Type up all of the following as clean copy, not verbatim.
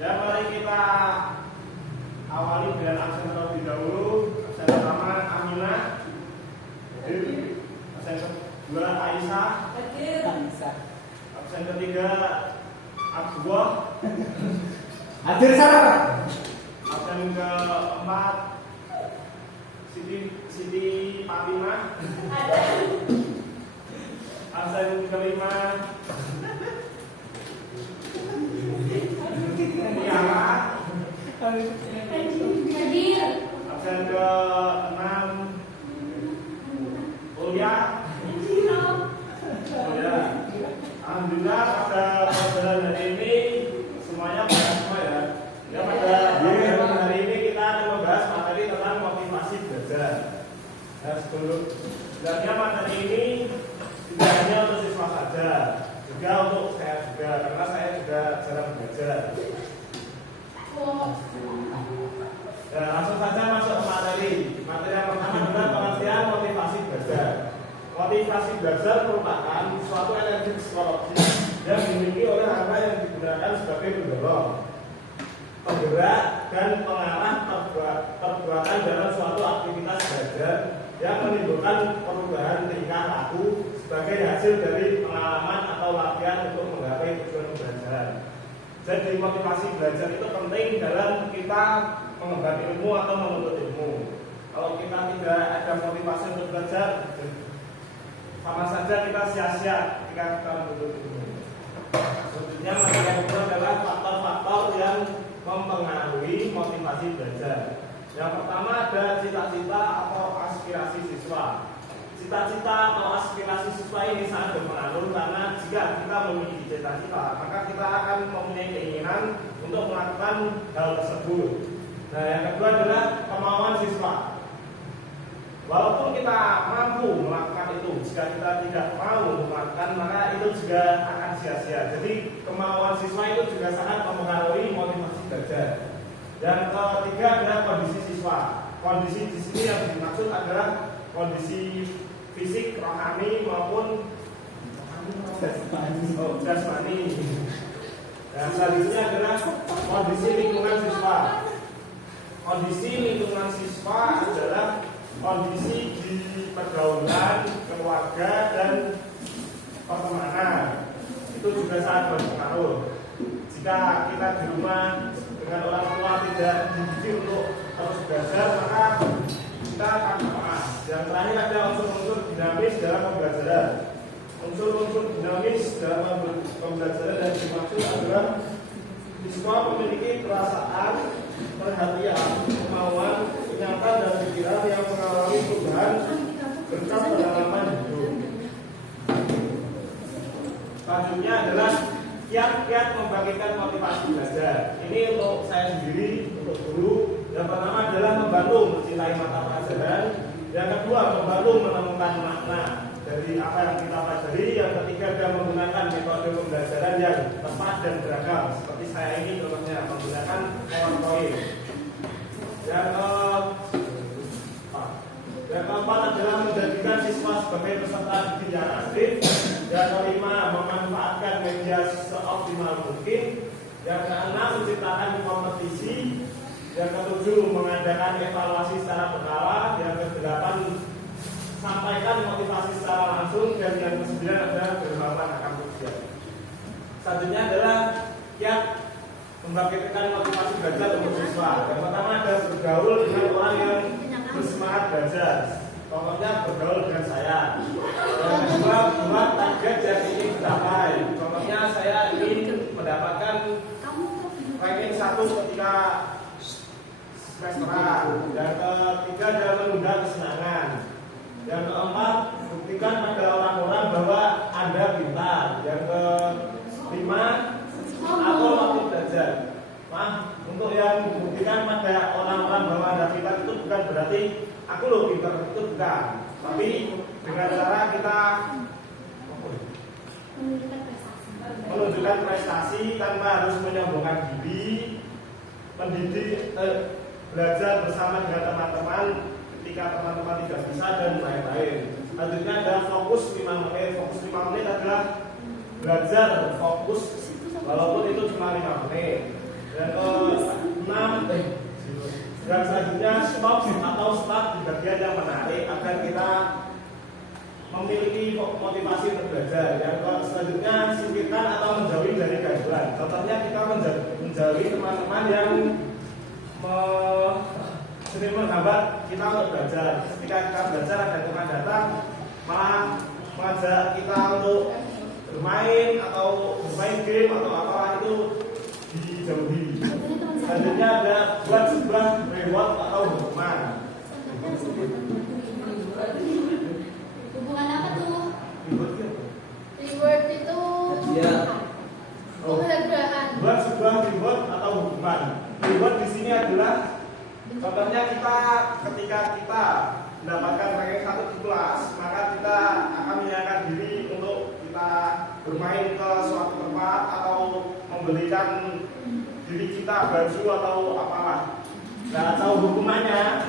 Ya, mari kita awali dengan absen terlebih dahulu. Absen pertama Aminah, absen kedua Aisyah, absen ketiga Abdullah, hadir sana. absen keempat Siti Fatimah, absen kelima Tiara, absen ke-6 Ulia. Alhamdulillah pada pelajaran hari ini semuanya benar semua ya. Ya, pada pelajaran hari ini kita akan membahas materi tentang motivasi belajar. Nah, sebenarnya materi ini tidak hanya untuk siswa saja, juga untuk saya juga, karena saya juga jarang belajar. Nah, langsung saja masuk ke materi. Materi yang pertama adalah pengertian motivasi belajar. Motivasi belajar merupakan suatu energi psikologis yang dimiliki oleh hal yang digunakan sebagai pendorong, penggerak, dan pengarah perbuatan dalam suatu aktivitas belajar yang menimbulkan perubahan tingkah laku sebagai hasil dari pengalaman atau latihan untuk menggapai tujuan pembelajaran. Jadi motivasi belajar itu penting dalam kita mengemban ilmu atau menuntut ilmu. Kalau kita tidak ada motivasi untuk belajar, sama saja kita sia-sia ketika kita menuntut ilmu. Selanjutnya materi yang kedua adalah faktor-faktor yang mempengaruhi motivasi belajar. Yang pertama ada cita-cita atau aspirasi siswa. Cita-cita atau aspirasi siswa ini sangat berpengaruh karena jika kita memiliki cita-cita, maka kita akan mempunyai keinginan untuk melakukan hal tersebut. Nah, yang kedua adalah kemauan siswa. Walaupun kita mampu melakukan itu, jika kita tidak mau melakukan, maka itu juga akan sia-sia. Jadi kemauan siswa itu juga sangat mempengaruhi motivasi belajar. Yang ketiga adalah kondisi siswa. Kondisi di sini yang dimaksud adalah kondisi fisik, rohani maupun jasmani. Dan selanjutnya adalah kondisi lingkungan siswa. Kondisi lingkungan siswa adalah kondisi di pergaulan, keluarga, dan pertemanan. Itu juga sangat berpengaruh. Jika kita di rumah dengan orang tua tidak dididik untuk terus belajar, maka kita akan lepas. Yang terakhir ada unsur-unsur dinamis dalam pembelajaran. Unsur-unsur dinamis dalam pembelajaran yang dimaksud adalah siswa memiliki perasaan, perhatian, kemauan, ingatan, dan pikiran yang mengalami perubahan berkat pengalaman hidup. Selanjutnya adalah kiat-kiat membangkitkan motivasi belajar. Ini untuk saya sendiri, untuk guru. Yang pertama adalah membantu mencintai mata pelajaran. Yang kedua, membantu menemukan makna dari apa yang kita pelajari. Yang ketiga adalah menggunakan metode pembelajaran yang tepat dan beragam. Seperti saya ini contohnya menggunakan PowerPoint. Yang keempat adalah menjadikan siswa sebagai peserta didik yang aktif. Yang kelima, memanfaatkan media seoptimal mungkin. Yang keenam, menciptakan kompetisi. Yang ketujuh, mengadakan evaluasi secara berkala. Yang kedelapan, sampaikan motivasi secara langsung. Dan yang kesembilan adalah bermanfaat akan sosial. Selanjutnya adalah kiat membangkitkan motivasi belajar untuk siswa. Yang pertama ada bergaul dengan orang yang bersemangat belajar. Contohnya bergaul dengan saya. Yang kedua, buat target yang ingin dicapai. Contohnya saya ingin mendapatkan ranking 1 ketika semesteran. Yang ketiga adalah menunda kesenangan. Yang keempat, buktikan pada orang-orang bahwa Anda pintar. Yang kelima, atau waktu belajar. Untuk yang membuktikan pada orang-orang bahwa Anda pintar itu bukan berarti aku loh pintar, itu bukan. Tapi dengan cara kita menunjukkan prestasi tanpa harus menyombongkan diri, mendidik, belajar bersama dengan teman-teman ketika teman-teman tidak bisa, dan lain-lain. Selanjutnya adalah fokus 5 menit. Fokus 5 menit adalah belajar fokus walaupun itu cuma 5 menit. Dan stop atau start di bagian yang menarik agar kita memiliki motivasi untuk belajar. Yang selanjutnya singkirkan atau menjauhi dari gangguan. Contohnya kita menjauhi teman-teman yang sering menghambat kita untuk belajar. Ketika kita belajar ada teman datang malah mengajak kita untuk bermain atau bermain game atau apa itu dijauhi. Selanjutnya ada buat sebuah reward atau hukuman. Hubungan apa tuh? Reward itu Reward itu penghargaan. buat sebuah reward atau hukuman. Reward di sini adalah contohnya ketika kita mendapatkan ranking 1 di kelas, maka kita akan menyatakan diri untuk kita bermain ke suatu tempat atau membelikan diri kita baju atau apalah. Nah, atau hukumannya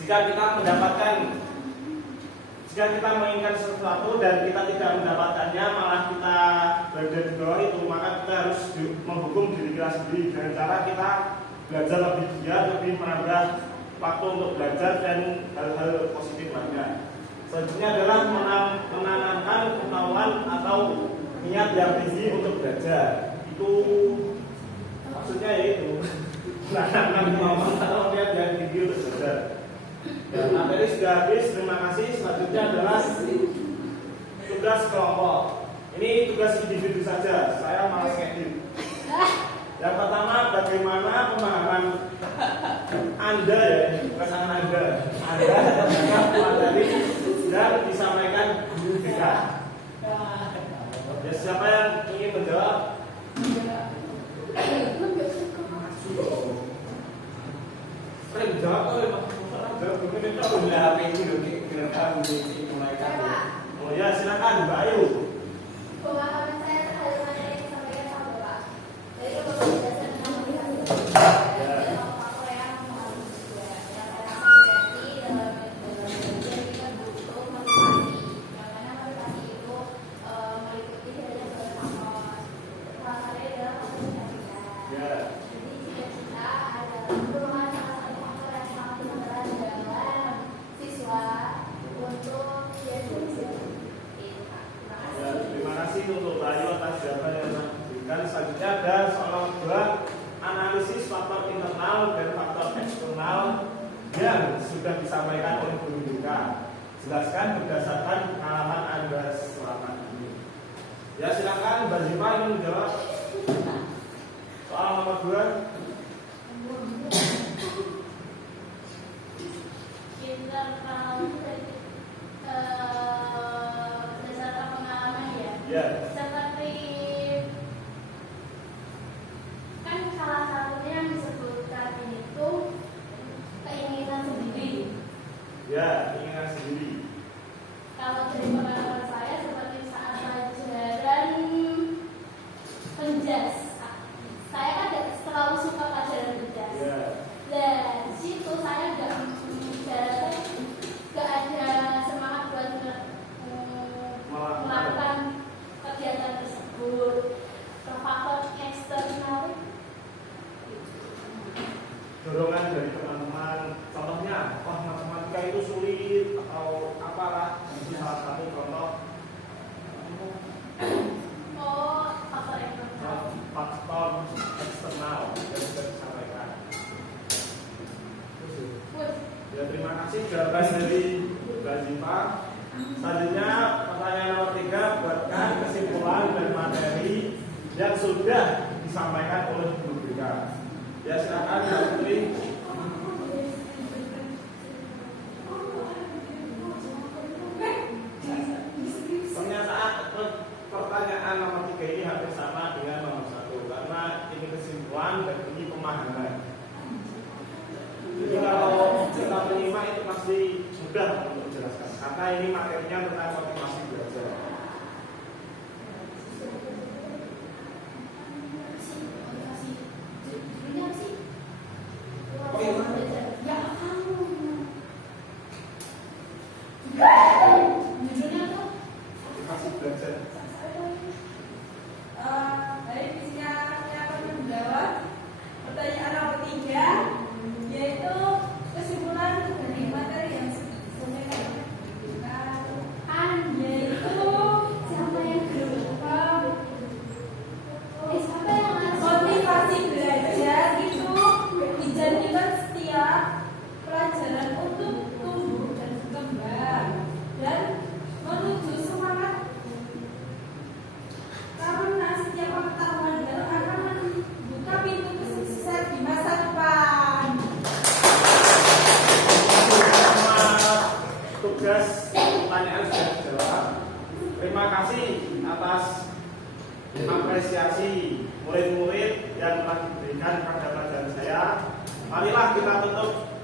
jika kita menginginkan sesuatu dan kita tidak mendapatkannya, malah kita berada di bawah itu, maka kita harus menghukum diri kita sendiri dengan cara kita belajar lebih giat, lebih menambah waktu untuk belajar dan hal-hal positif lainnya. Selanjutnya adalah menanamkan kemauan atau niat yang tinggi untuk belajar. Itu maksudnya yaitu menanamkan kemauan atau niat yang tinggi untuk belajar. Dan materi sudah habis, terima kasih. Selanjutnya adalah tugas kelompok. Ini tugas individu saja, saya malas ngedit. Yang pertama, bagaimana pemahaman Anda kesan Anda tentang materi yang disampaikan guru BK. Ya, siapa yang ingin menjawab? Saya jawab oleh Pak. Oh ya, silakan Mbak Ayu. Pemahaman saya terhadap materi yang disampaikan sama Bapak. Jadi Bapak menjelaskan tentang motivasi. Faktor yang mempengaruhi juga. Yang pertama berarti dalam belajar kita butuh motivasi. Yang mana motivasi itu meliputi dari faktor. Salah satunya adalah faktor cita-cita. Jadi cita-cita adalah merupakan salah satu faktor yang sangat diperlukan dalam siswa untuk dia belajar. Ya, terima kasih untuk Bayu atas jawaban yang telah diberikan. Selanjutnya ada soal kedua, analisis faktor internal dan faktor eksternal yang sudah disampaikan oleh guru BK. Jelaskan berdasarkan pengalaman Anda selama ini. Ya, silakan Mbak Ziva ingin menjawab soal nomor 2. Internal itu berdasarkan pengalaman ya. Ya. Seperti kan salah satunya yang disebutkan ini tuh keinginan sendiri. Ya, keinginan sendiri. Kalau dari pengalaman saya seperti saat pelajaran penjas, saya kan tidak terlalu suka pelajaran penjas. Ya. Dan situ saya nggak ada semangat buat melakukan kegiatan tersebut. Faktor eksternal Dorongan dari teman-teman, contohnya, wah matematika itu sulit atau apalah, itu salah satu contoh. faktor eksternal. Faktor eksternal yang sudah disampaikan. Ya, terima kasih jawaban dari Mbak Ziva. Selanjutnya pertanyaan nomor 3, buatkan kesimpulan dari materi yang sudah disampaikan oleh guru BK. Ya, silakan Mbak Putri. Pernyataan pertanyaan nomor 3 ini hampir sama dengan nomor 1 karena ini kesimpulan dan ini pemahaman. Jadi kalau kita menyimak itu pasti mudah untuk menjelaskan karena ini materinya tentang motivasi belajar. Motivasi belajar. Baik, isinya saya akan menjawab pertanyaan nomor 3, yaitu kesimpulan apresiasi murid-murid yang telah diberikan pada pelajaran saya. Marilah kita tutup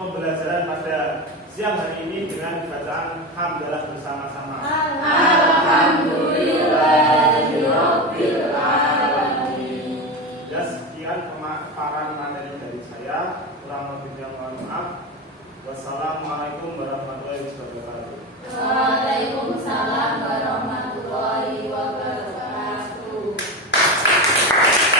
pembelajaran pada siang hari ini dengan bacaan hamdalah bersama-sama. Alhamdulillahirabbil alamin. Ya, sekian pemaparan materi dari saya. Kurang lebihnya mohon maaf. Wassalamualaikum warahmatullahi wabarakatuh.